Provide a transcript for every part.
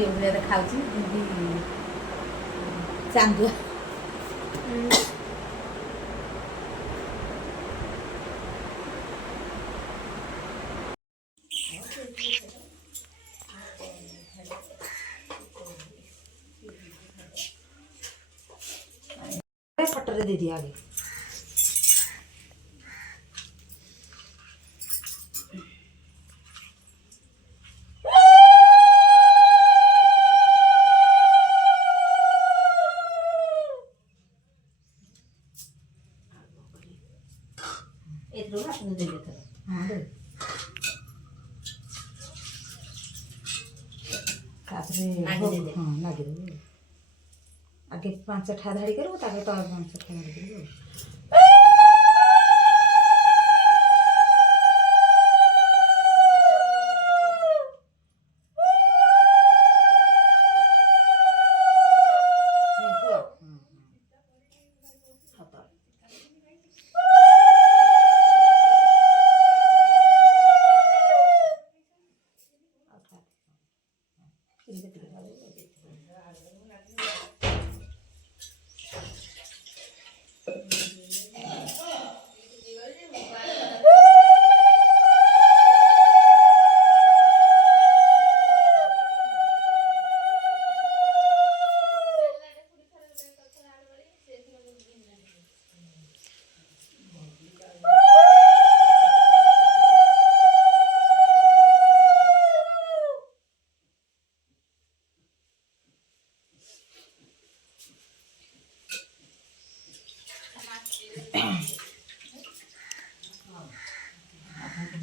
ଝିଅ ଭଳିଆ ଦେଖାଉଛି ଯେମିତି ଚାନ୍ଦୁଆ। ଫଟୋରେ ଦେଇଦିଅ ଆଗେ। ଏଥିରୁ ହାତକୁ ଦେଇଦିଅ ଥରେ। ହଁ ଦେ। ତାପରେ ହଁ ଲାଗିଦେବି। ଆଗେ 5ଠା ଧାଡ଼ି କରିବୁ, ତାପରେ ତଳେ 5ଠା ଧାଡ଼ି କରିବୁ।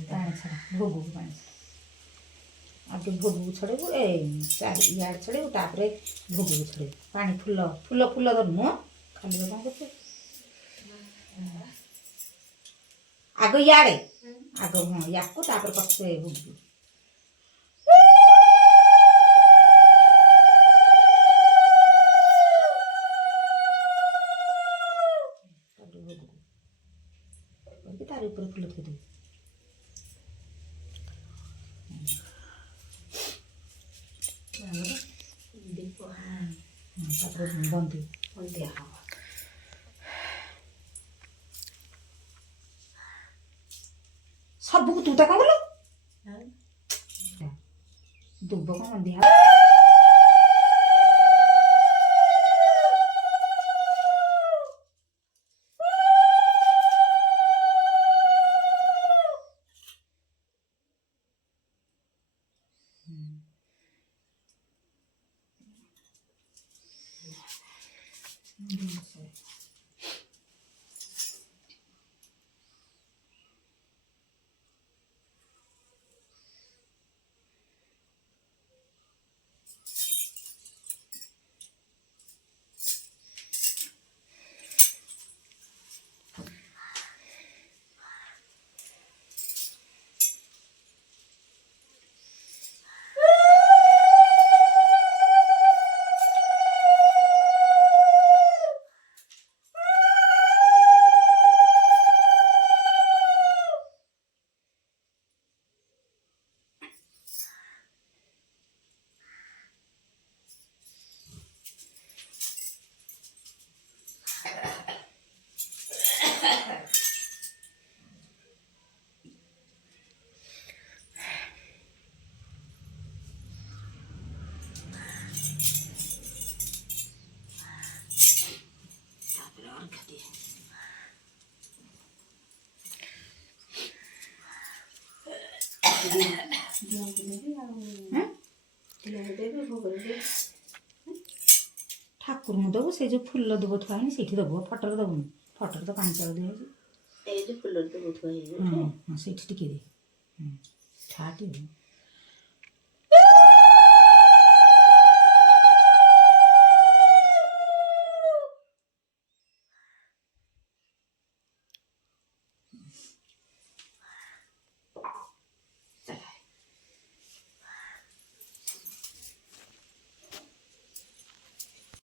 ପାଣି ଛଡ଼ା ଭୋଗକୁ ପାଣି ଆଗେ ଭୋଗକୁ ଛଡ଼େଇବୁ। ଇଆଡ଼େ ଛଡ଼େଇବୁ, ତାପରେ ଭୋଗକୁ ଛଡ଼େଇବୁ। ପାଣି ଫୁଲ ଫୁଲ ଫୁଲ ଧରୁନୁ ଖାଲି କ'ଣ କରୁଛୁ? ଆଗ ଇଆଡ଼େ ଆଗ ହଁ ୟାକୁ, ତାପରେ ପଛେ ଭୋଗକୁ। ତାର ଉପରେ ଫୁଲ ଥୋଇଦେବୁ। ତାପରେ ବନ୍ଦି ଦିଆ ହବ। ସବୁକୁ ତୁ ତା କ'ଣ କଲୁ? ଦୁବ କ'ଣ ଦିଆ ହବ? ଠାକୁରଙ୍କୁ ଦେବୁ। ସେ ଯେଉଁ ଫୁଲ ଦୁବ ଥୁଆ ହେଇନି ସେଇଠି ଦେବୁ। ଫଟୋରେ ଦେବୁନି, ଫଟୋରେ ତ ପାଣି ଚାଉଳ ଦିଆହେଇଛି। ଏଇ ଯେଉଁ ଫୁଲ ଦୁବ ଥୁଆ ହେଇଛି ହଁ ସେଇଠି ଟିକେ ଦେ। ଠାଟି